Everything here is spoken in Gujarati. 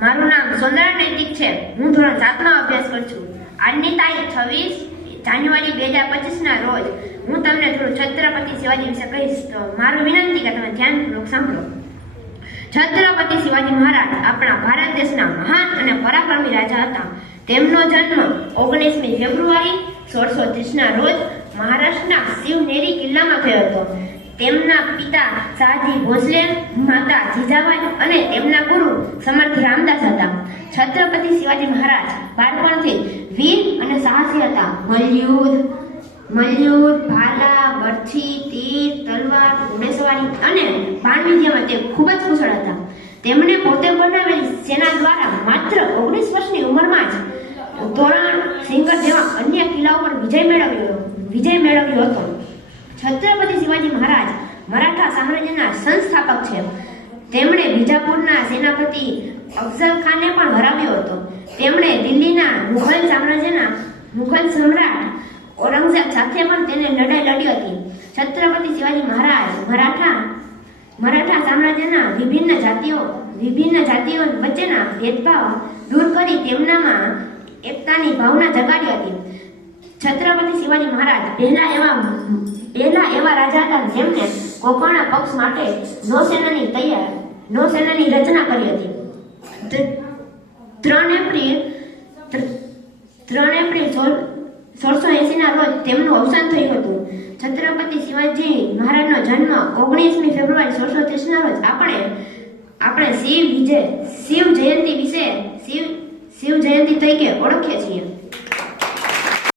મારું નામ સોંદરા નૈતિક છે. હું ધોરણ 7માં અભ્યાસ કરું છું. આજની તારીખ 26 જાન્યુઆરી 2025ના રોજ હું તમને થોડું છત્રપતિ શિવાજી વિશે કહીશ. તો મારું વિનંતી કે તમે ધ્યાનપૂર્વક સાંભળો. છત્રપતિ શિવાજી મહારાજ આપણા ભારત દેશના મહાન અને પરાક્રમી રાજા હતા. તેમનો જન્મ 19મી ફેબ્રુઆરી 1630ના રોજ મહારાષ્ટ્રના શિવનેરી કિલ્લામાં થયો હતો. તેમના પિતા શાહજી ભોસલે, માતા જીજાબાઈ અને તેમના ગુરુ સમર્થ રામદાસ હતા. છત્રપતિ શિવાજી મહારાજ બાળપણથી વીર અને સાહસી હતા. મલ્યુદ્ધ, ભાલા, બરછી, તીર, તલવાર, ઘોડેસવારી અને બાણવિદ્યામાં તે ખૂબ જ કુશળ હતા. તેમણે પોતે બનાવેલી સેના દ્વારા માત્ર 19 વર્ષની ઉંમરમાં જ તોરણ, સિંગર જેવા અન્ય કિલ્લાઓ પર વિજય મેળવ્યો હતો. છત્રપતિ શિવાજી મહારાજ મરાઠા સામ્રાજ્યના સંસ્થાપક છે. તેમણે બીજાપુરના સેનાપતિ અફઝલ ખાનને પણ હરાવ્યો હતો. તેમણે દિલ્હીના મુઘલ સમ્રાટ ઔરંગઝેબ સાથે પણ તેને લડાઈ લડી હતી. છત્રપતિ શિવાજી મહારાજ મરાઠા સામ્રાજ્યના વિભિન્ન જાતિઓ વચ્ચેના ભેદભાવ દૂર કરી તેમનામાં એકતાની ભાવના જગાડી હતી. છત્રપતિ શિવાજી મહારાજ પહેલા એવા રાજા હતા જેમણે કોંકણના પક્ષ માટે નૌસેનાની રચના કરી હતી. 3 એપ્રિલ 1680ના રોજ તેમનું અવસાન થયું હતું. છત્રપતિ શિવાજી મહારાજનો જન્મ 19મી ફેબ્રુઆરી 1630ના રોજ આપણે શિવ જયંતિ તરીકે ઓળખીએ છીએ.